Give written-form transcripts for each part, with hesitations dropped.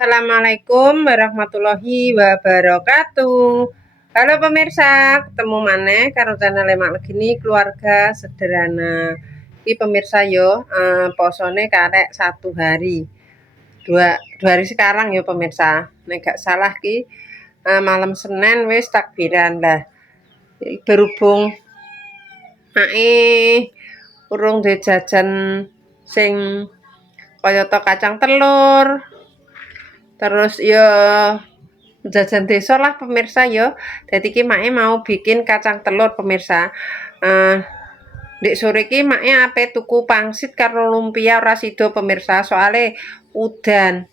Assalamualaikum warahmatullahi wabarakatuh. Halo pemirsa, ketemu maneh karo channel Mak Legini keluarga sederhana. Iki pemirsa yo, posone karek 1 hari. Dua hari sekarang yo pemirsa. Nek gak salah ki malam Senin wis takbiran lah. Berhubung urung duwe jajan sing kayata kacang telur. Terus ya jajan desa lah pemirsa ya. Jadi ki mae mau bikin kacang telur pemirsa. Dek sore ki mae ape tuku pangsit karo lumpia ora sida pemirsa soale udan.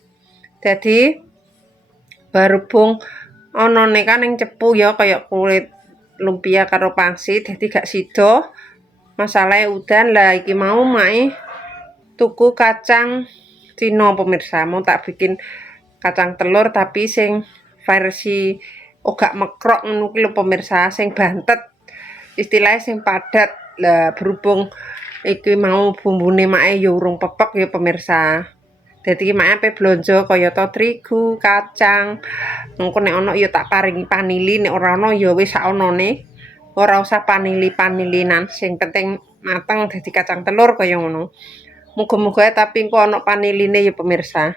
Jadi berhubung ana kan ning cepu ya kaya kulit lumpia karo pangsit jadi gak sida. Masalah udan lah iki mau mae tuku kacang Cina pemirsa. Mau tak bikin kacang telur tapi sing versi gak mekrok ngono ki lho pemirsa, sing bantet. Istilahnya sing padat. Lah berhubung iki mau bumbune mae ya urung pepek ya pemirsa. Dadi mae ape blonjo kayata terigu, kacang. Engko nek ana ya tak paringi panili, nek ora ana ya wis sakonone. Ora usah panili-panilinan, sing penting mateng dadi kacang telur kaya ngono. Muga-muga tapi engko ana paniline ya pemirsa.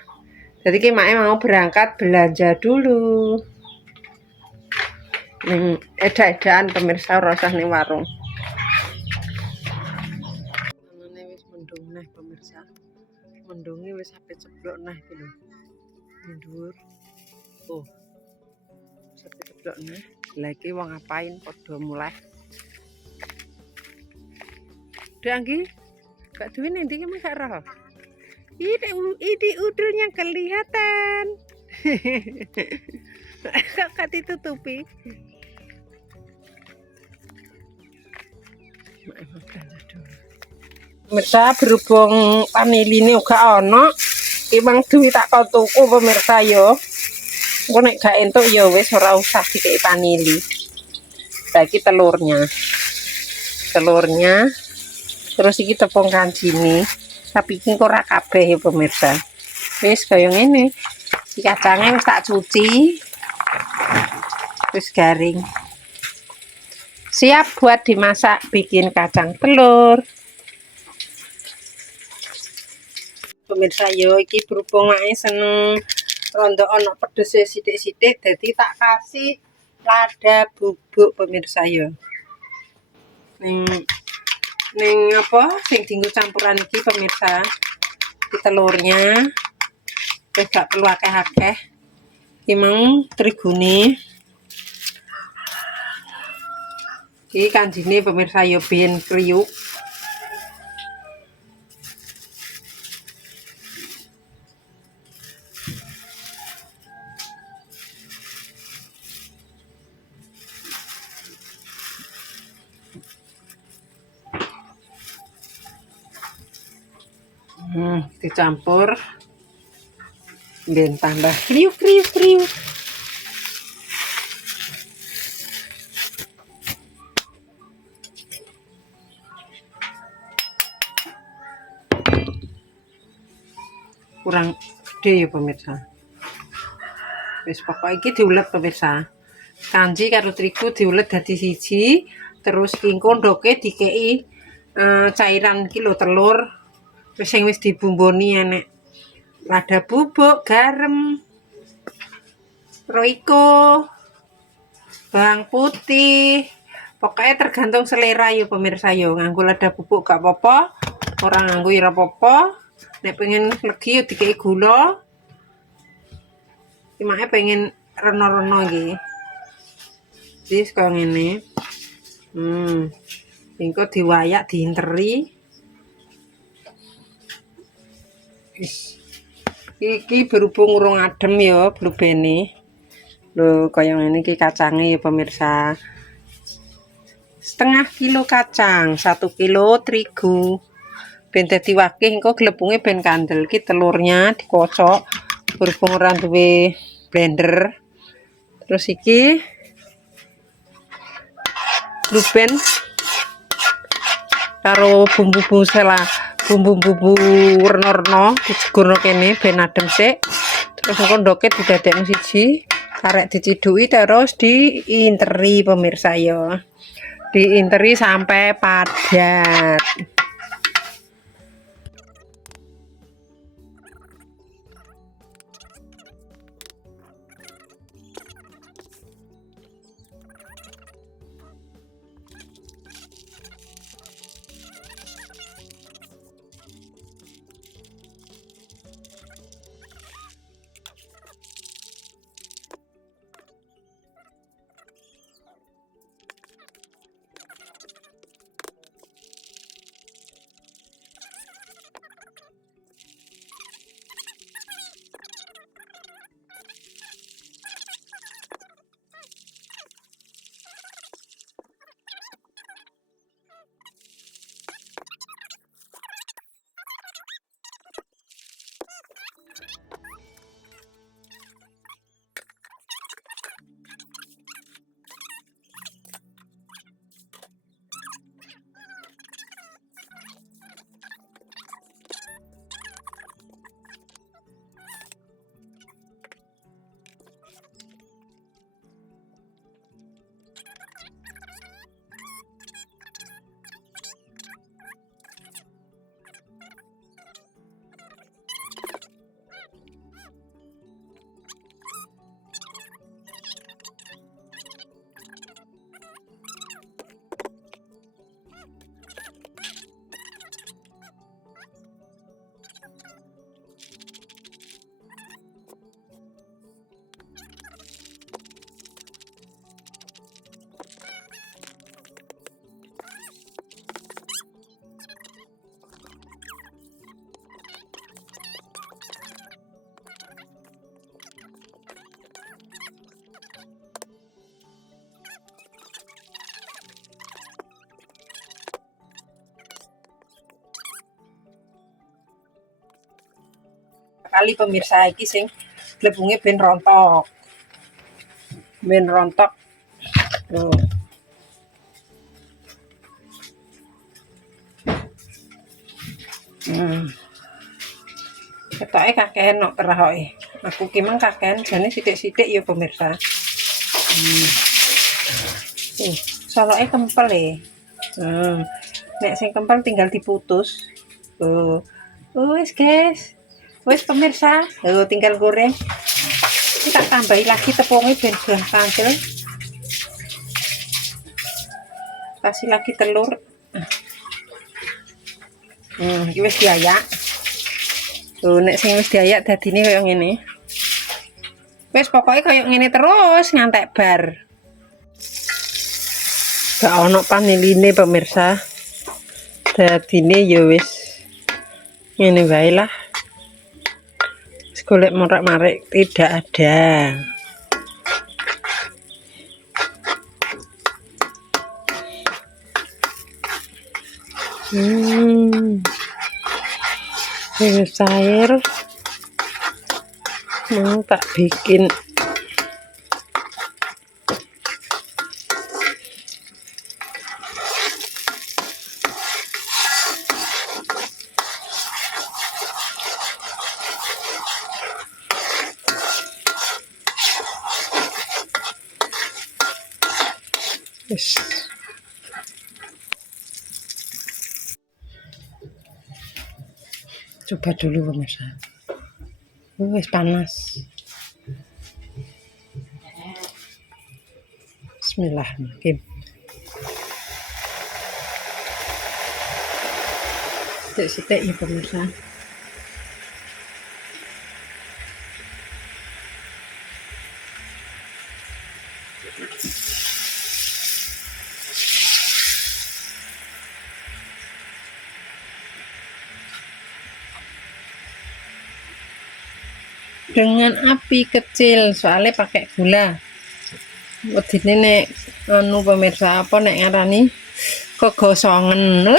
Jadi ki mae mau berangkat belanja dulu. Ning edak-edakan pemirsa ora usah ning warung. Anane wis mendung neh pemirsa. Mendunge wis ape ceblok neh iki lho. Ndhuwur. Oh. Ape ceblok neh. Lah iki wong ngapain padha mulai. Danggi. Gak duwe ning ndi gak roh. Ini udulnya kelihatan. Kok ditutupi? Pemirsa berhubung paniline uga ana, emang duwe tak kok tuku pemirsa yo. Engko nek gak entuk ya wis ora usah dikei panili. Bagi telurnya. Terus iki tepung kanjine. Tapi iki ora kabeh ya pemirsa. Wis kaya ngene. Si kacangnya wis tak cuci. Wis garing. Siap buat dimasak bikin kacang telur. Pemirsa yo iki berhubung ae seneng rondo ana pedese sithik-sithik dadi tak kasih lada bubuk pemirsa yo. Ning apa sing dienggo campuran iki pemirsa di telurnya wis gak perlu akeh-akeh iki mang terigune iki kanjine pemirsa ya ben kriuk dicampur ben tambah kriuk. Kurang gede ya pemirsa. Wis pokok iki diulet pemirsa. Kanji karo terigu diulet dadi siji, terus engko ndoke dikei cairan iki lho telur. Sing wis dibumboni enek lada bubuk, garam, roiko, bawang putih. Pokoknya tergantung selera ya pemirsa yo. Nganggo lada bubuk gak apa-apa, ora nganggo ya apa-apa. Nek pengen legi yo dikei gula. Iki make pengen reno-reno iki. Wis kaya ngene. Engko diwayak diinteri. Iki berhubung urung adem ya blubene. Lho kaya ngene iki kacange ya pemirsa. Setengah kilo kacang, 1 kilo terigu. Ben dadi wakih engko glepunge ben kandel. Iki telurnya dikocok berhubung ora duwe blender. Terus iki bluben karo bumbu-bumbu bumbu-bumbu reno-reno digorno kene ben adem sik. Terus engko ndoke didadekno siji, arek dicidhuki terus diinteri pemirsa ya. Diinteri sampai padat. Kali pemirsa iki sing glepungnya ben rontok. Ben rontok. Tuh. Ketoke kakehan nok terahoke. Aku ki mang kakehan jane sithik-sithik ya pemirsa. Soloke kempel e. Nek sing kempel tinggal diputus. Wis guys. Wis pemirsa, tinggal goreng. Ini tak tambahi lagi tepungnya ben sudah tancil. Kasih lagi telur. Iki wis diayak. Nek sing wis diayak dadine kaya ngene. Wis pokoke kaya ngene terus ngantek bar. Gak ono paniline pemirsa. Dadine ya wis ngene wae lah. Golek morak-marik tidak ada. Cair mau tak bikin coba dulu pemirsa. Wis panas. Bismillahirrahmanirrahim. Sitik-sitik ya pemirsa. Dengan api kecil soalnya pakai gula. Wedine nek anu pemirsa apa nek ngarani kegosongen.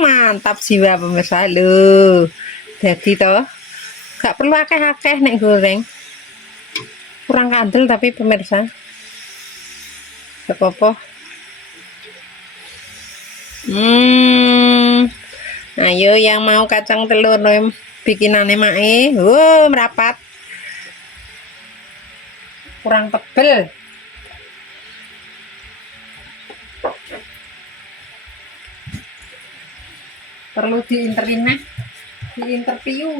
Mantap jiwa pemirsa lho. Jadi toh gak perlu akeh-akeh nek goreng. Kurang kandel tapi pemirsa. Gak apa-apa. Ayo yang mau kacang telur bikinane mae. Merapat. kurang tebel. Perlu diinterview.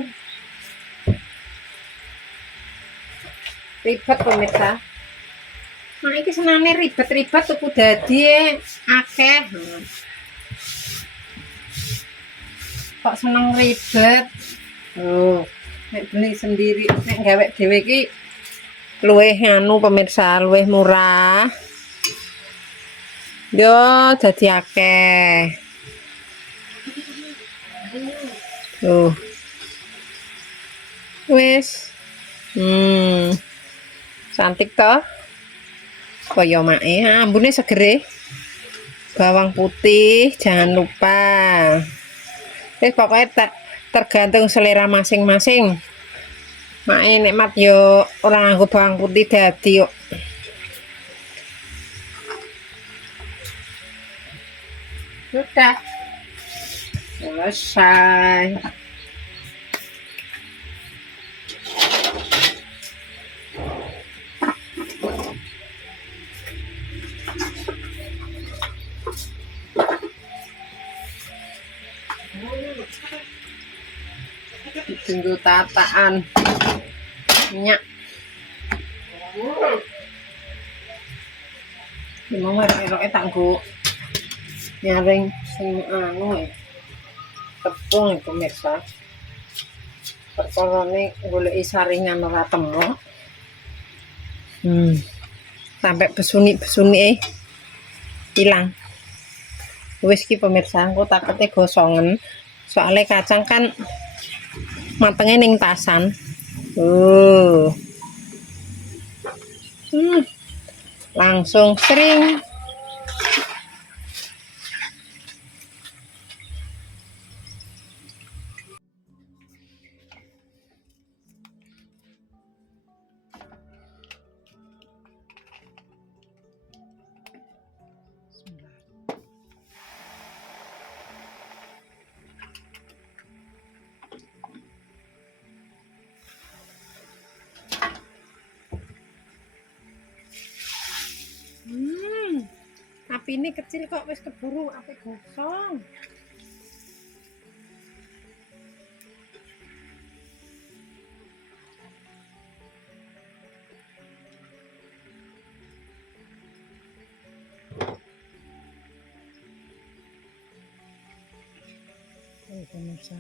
Ribet pemirsa. Nah iki senane ribet-ribet tuku dadi akeh. Kok seneng ribet. Nek beli sendiri, nek gawe dhewe iki luwih anu pemirsa, luwih murah. Yo dadi akeh. Wis. Cantik toh? Kaya mae, ambune segere. Bawang putih, jangan lupa. Pokoknya tergantung selera masing-masing. Mae nikmat yo orang nganggo bawang putih dadi yuk. Sudah selesai. Tunggu tataan minyak. Mau merek-merek tak nggo nyaring sing anu tepung pemirsa. Perkorone goleki saringan ora temu. Sampai besuni hilang. Wis ki pemirsa, engko takete gosongen. Soalnya kacang kan matenge ning tasan. Langsung sering. Api ini kecil kok wis keburu api gosong. Pemirsa.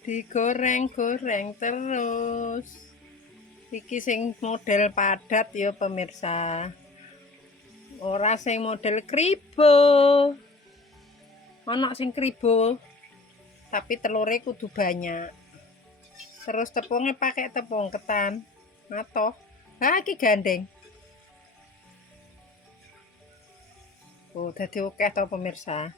Digoreng-goreng terus. Iki sing model padat ya pemirsa. Ora sing model kribo. Ana sing kribo. Tapi telure kudu banyak. Terus tepungnya pakai tepung ketan. Atoh. Iki gandeng. Dadi akeh to pemirsa.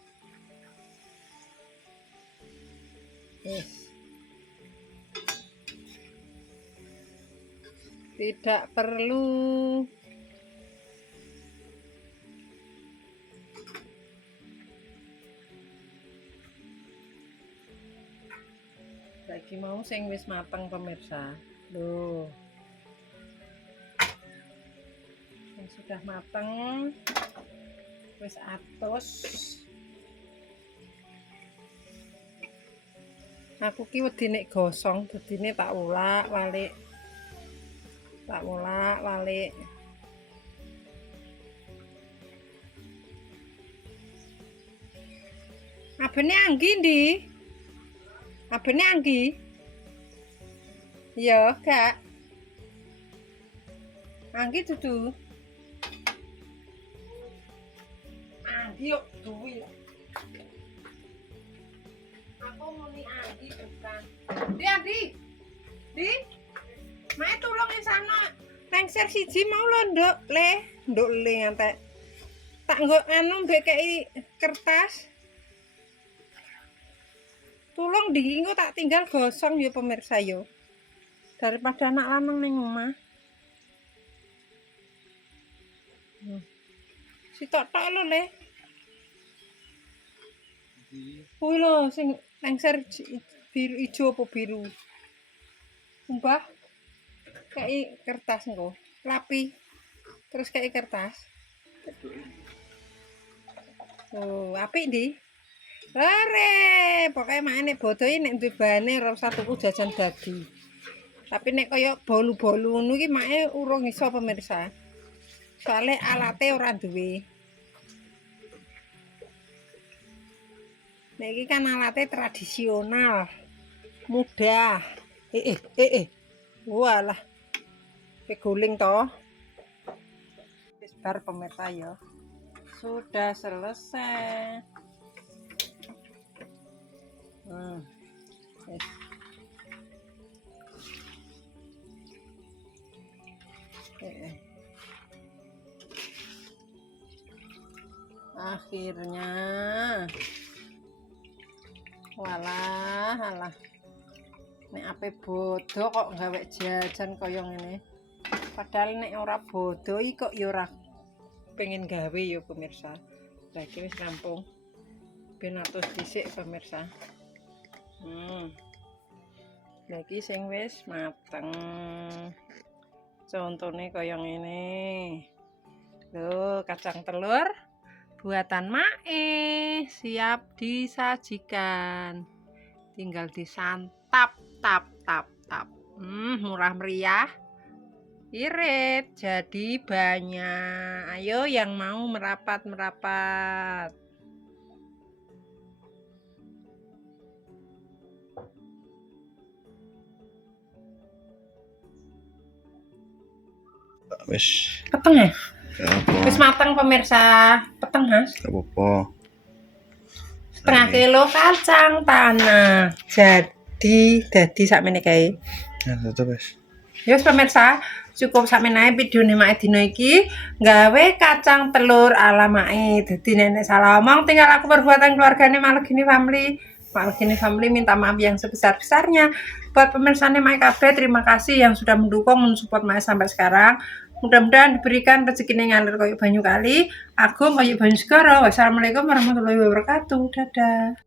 Tidak perlu lagi mau sing wis mateng pemirsa. Loh. Yang sudah mateng wis atos. Aku ki wedine gosong, dadine tak ulak-walik. Abene Anggi ndi? Abene Anggi? Iya, Kak. Anggi dudu. Anggi yuk duwi. Aku muni Anggi bukan. Di. Mae tulung ing sana. Lengser siji mau lho, Nduk. Nduk le ngantek. Tak nggo anu mbek kei kertas. Tulung di engko tak tinggal gosong ya pemirsa yo. Daripada anak lanang ning omah. Sitok-tok lho, Le. Kuwi lho sing lengser biru ijo apa biru? Mbah. Kayak kertas engko. Lapi. Terus kayak kertas. Oh, apik ndi? Ore, pokoknya makane bodohe nek duwe bahane ora usah tuku jajan dadi. Tapi nek kaya bolu-bolu ngono iki make urung iso pemirsa. Soale alate ora duwe. Nek iki kan alate tradisional. Mudah. Walah. Guling toh. Wis bar pemirsa ya. Sudah selesai. Akhirnya walah nek ape bodoh kok gawe jajan kaya ngene. Padahal nek ora bodoh iki kok ya ora pengen gawe ya pemirsa. Lah iki wis rampung. Ben atus dhisik pemirsa. Lah iki sing wis mateng. Contone kaya ngene. Loh, kacang telur buatan Mae siap disajikan. Tinggal disantap, tap. Murah meriah. Irit jadi banyak. Ayo yang mau merapat. Wis. Peteng ya? Ya apa? Wis mateng pemirsa. Peteng, Mas. Gak apa-apa. Setengah kilo kacang tanah. Jadi sakmene kae. Ya, tetep wis. Ya pemirsa, cukup sakmene ae videone Mae dina iki gawe kacang telur ala Mae. Dadi nenek salah omong tinggal aku perbuatan keluargane Malgini Family minta maaf yang sebesar-besarnya. Buat pemirsane Mae kabeh, terima kasih yang sudah mendukung mensupport Mae sampai sekarang. Mudah-mudahan diberikan rezeki ngalir koyo banyu kali, agung koyo banyu segara. Wassalamualaikum warahmatullahi wabarakatuh. Dadah.